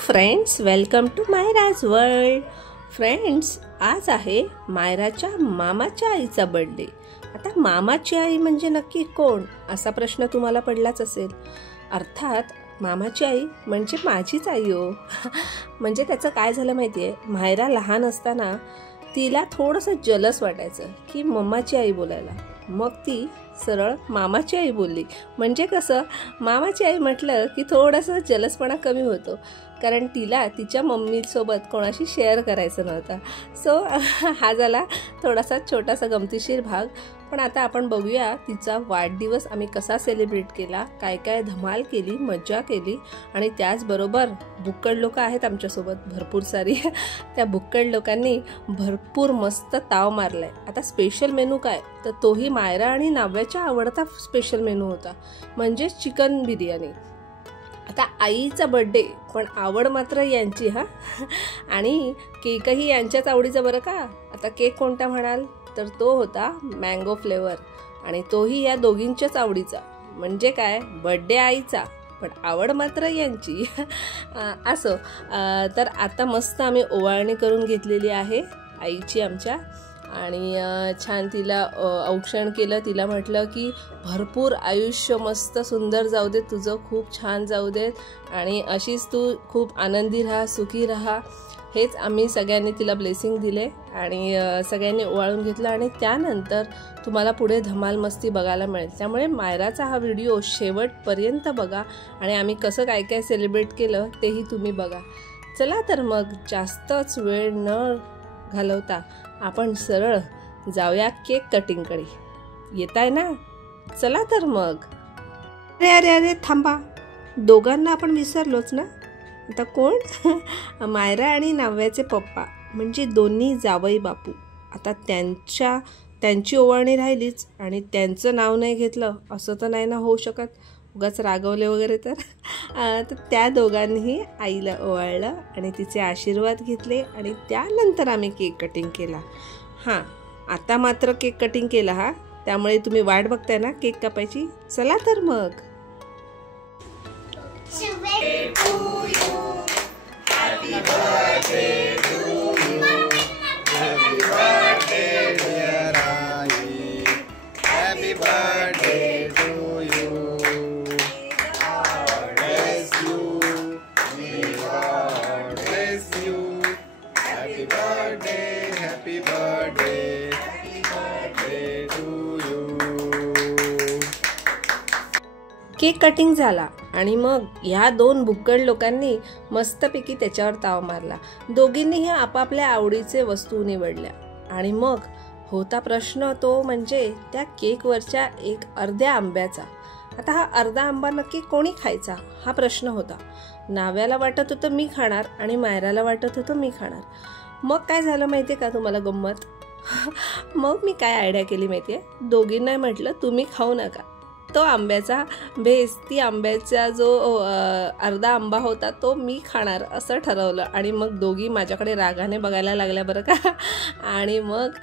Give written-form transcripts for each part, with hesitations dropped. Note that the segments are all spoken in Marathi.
Friends, welcome to Myra's world. Friends, आज आहे मायराच्या मामाच्या आईचा बर्थडे. आता मामाची आई म्हणजे नक्की कोण असा प्रश्न तुम्हाला पडलाच असेल. अर्थात मामाची आई म्हणजे माझीच आई हो. म्हणजे त्याचं काय झालं माहिती आहे, मायरा लहान असताना तिला थोडंसं जलस वाटायचं की मम्माची आई बोलायला. मग ती सरळ मामाची आई बोलली. म्हणजे कसं, मामाची आई म्हटलं की थोडंसं जलसपणा कमी होतो, कारण तिला तिच्या मम्मीसोबत कोणाशी शेअर करायचं नव्हतं. सो हा झाला थोडासा छोटासा गमतीशीर भाग. पण आता आपण बघूया तिचा वाढदिवस आम्ही कसा सेलिब्रेट केला, काय काय धमाल केली, मज्जा केली. आणि त्याचबरोबर बुक्कड लोक आहेत आमच्यासोबत भरपूर सारी. त्या बुक्कड लोकांनी भरपूर मस्त ताव मारलाय. आता स्पेशल मेनू काय, तर तोही मायरा आणि नाव्याच्या आवडता स्पेशल मेनू होता, म्हणजे चिकन बिर्याणी. आता आईचा बर्थडे पण आवड मात्र यांची हा. आणि केकही यांच्याच आवडीचा बरं का. आता केक कोणता म्हणाल, तर तो होता मँगो फ्लेवर, आणि तोही या दोघींच्याच आवडीचा. म्हणजे काय, बर्थडे आईचा पण आवड मात्र यांची. असो, तर आता मस्त आम्ही ओवाळणी करून घेतलेली आहे आईची आमच्या. आणि छान तिला औक्षण केलं. तिला म्हटलं की भरपूर आयुष्य मस्त सुंदर जाऊ दे तुझं, खूप छान जाऊ देत, आणि अशीच तू खूप आनंदी राहा, सुखी राहा. हेच आम्ही सगळ्यांनी तिला ब्लेसिंग दिले आणि सगळ्यांनी ओवाळून घेतलं. आणि त्यानंतर तुम्हाला पुढे धमाल मस्ती बघायला मिळेल. त्यामुळे मायराचा हा व्हिडिओ शेवटपर्यंत बघा आणि आम्ही कसं काय काय सेलिब्रेट केलं तेही तुम्ही बघा. चला तर मग जास्तच वेळ न घालवता आपण सरळ जाऊया केक कटिंगकडे. येताय ना, चला तर मग. अरे अरे अरे थांबा, दोघांना आपण विसरलोच ना. आता कोण, मायरा आणि नाव्याचे पप्पा, म्हणजे दोन्ही जावई बापू. आता त्यांची ओवाळणी राहिलीच आणि त्यांचं नाव नाही घेतलं असं तर नाही ना होऊ शकत, उगाच रागवले वगैरे तर. त्या दोघांनीही आईला ओवाळलं आणि तिचे आशीर्वाद घेतले आणि त्यानंतर आम्ही केक कटिंग केला. हां, आता मात्र केक कटिंग केला हा, त्यामुळे तुम्ही वाट बघताय ना केक कापायची. चला तर मग. केक कटिंग झाला आणि मग ह्या दोन बुक्कड लोकांनी मस्तपैकी त्याच्यावर ताव मारला. दोघींनीही आपापल्या आवडीचे वस्तू निवडल्या. आणि मग होता प्रश्न तो म्हणजे त्या केकवरच्या एक अर्ध्या आंब्याचा. आता हा अर्धा आंबा नक्की कोणी खायचा हा प्रश्न होता. नाव्याला वाटत होतं मी खाणार आणि मायराला वाटत होतं मी खाणार. मग काय झालं माहिती आहे का तुम्हाला गंमत. मग मी काय आयडिया केली माहिती आहे, दोघींना म्हटलं तुम्ही खाऊ नका. तो आंब्याचा भेस, ती आंब्याचा जो अर्धा आंबा होता तो मी खाणार असं ठरवलं. आणि मग दोघी माझ्याकडे रागाने बघायला लागल्या बरं का. आणि मग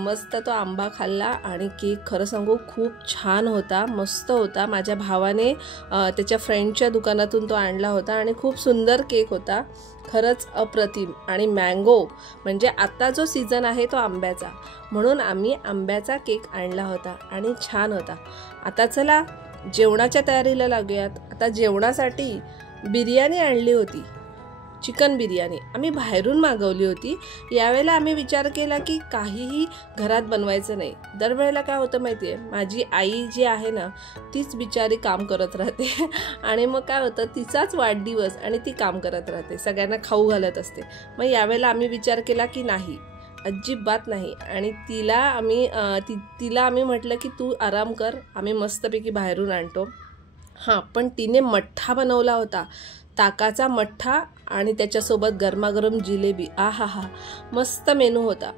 मस्त तो आंबा खाल्ला. आणि केक खरं सांगू खूप छान होता, मस्त होता. माझ्या भावाने त्याच्या फ्रेंडच्या दुकानातून तो आणला होता आणि खूप सुंदर केक होता, खरंच अप्रतिम. आणि मँगो म्हणजे आता जो सीझन आहे तो आंब्याचा, म्हणून आम्ही आंब्याचा केक आणला होता आणि छान होता. आता चला जेवणाच्या तयारीला लागूयात. आता जेवणासाठी बिर्याणी आणली होती, चिकन बिर्याणी आम्ही बाहेरून मागवली होती. यावेळेला आम्ही विचार केला की काहीही घरात बनवायचं नाही. दरवेळेला काय होतं माहिती आहे, माझी आई जी आहे ना तीच बिचारी काम करत राहते आणि मग काय होतं, तिचाच वाढदिवस आणि ती काम करत राहते, सगळ्यांना खाऊ घालत असते. मग यावेळेला आम्ही विचार केला की नाही, अजिबात नाही. आणि तिला आम्ही म्हटलं की तू आराम कर, आम्ही मस्तपैकी बाहेरून आणतो. हां, पण तिने मठ्ठा बनवला होता, ताकाचा मठ्ठा, आणि त्याच्यासोबत गरमागरम जिलेबी. आहा हा, मस्त मेनू होता.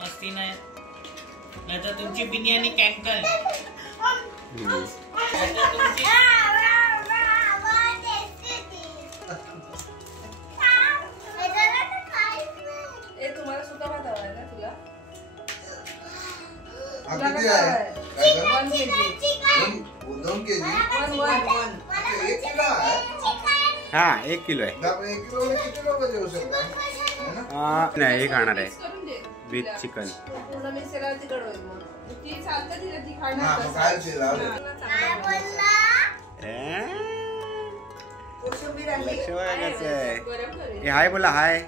मस्ती नाही तर तुमची बिर्याणी कॅन्सल. kg. 1 किलो है. हाँ 1 किलो आहे. 1 किलो में किती लोक जेवू शकतात? है ना? नाही हे खाणार आहे विथ चिकन. पूर्ण मिक्सरला तिखट होईल मग. ती चालतं तिला ती हा खाणार मग काय ते लावले. कोशिंबीर आणली. लक्ष बघा कसं आहे. गरम करेल. हे हाय बोला हाय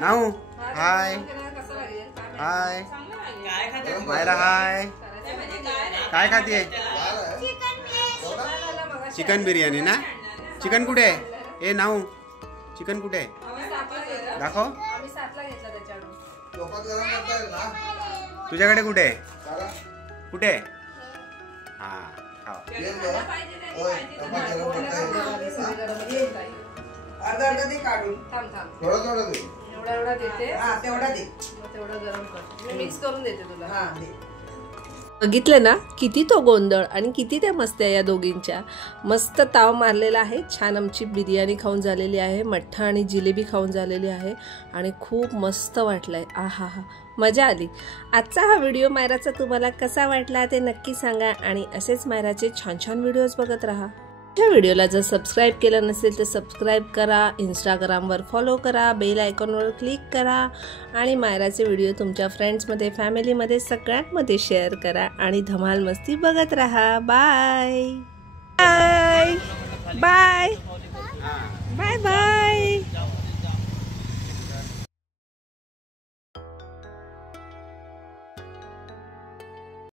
नाऊ हाय कसं लागेल? हाय काय खाता? मायरा हाय काय खातीये? चिकन बिर्याणी ना. चिकन कुठे आहे? ए नाऊ चिकन कुठे आहे? दाखव. आम्ही 7ला घेतला त्याच्याकडून. टोपात गरम करता येईल ना. तुझ्याकडे कुठे आहे? चला. कुठे आहे? हा खावा. येईल बघ. होय, टोपात गरम करता येईल. अर्धा ते काढून थोडं थोडं दे. एवढा देते. हा तेवढा दे. मग तेवढं गरम कर. मी मिक्स करून देते तुला. हा दे. बघितलं ना किती तो गोंधळ आणि किती त्या मस्त्या या दोघींच्या. मस्त ताव मारलेला आहे. छान आमची बिर्याणी खाऊन झालेली आहे. मठ्ठा आणि जिलेबी खाऊन झालेली आहे आणि खूप मस्त वाटलंय. आहा हा मजा आली. आजचा हा व्हिडिओ मायराचा तुम्हाला कसा वाटला ते नक्की सांगा आणि असेच मायराचे छान छान व्हिडिओज बघत राहा. या व्हिडिओला जर सबस्क्राईब केलं नसेल तर सबस्क्राईब करा. इंस्टाग्रामवर फॉलो करा. बेल आयकॉनवर क्लिक करा आणि मायराचे व्हिडिओ तुमच्या फ्रेंड्समध्ये फॅमिलीमध्ये सगळ्यांमध्ये शेअर करा आणि धमाल मस्ती बघत राहा. Bye bye bye bye bye.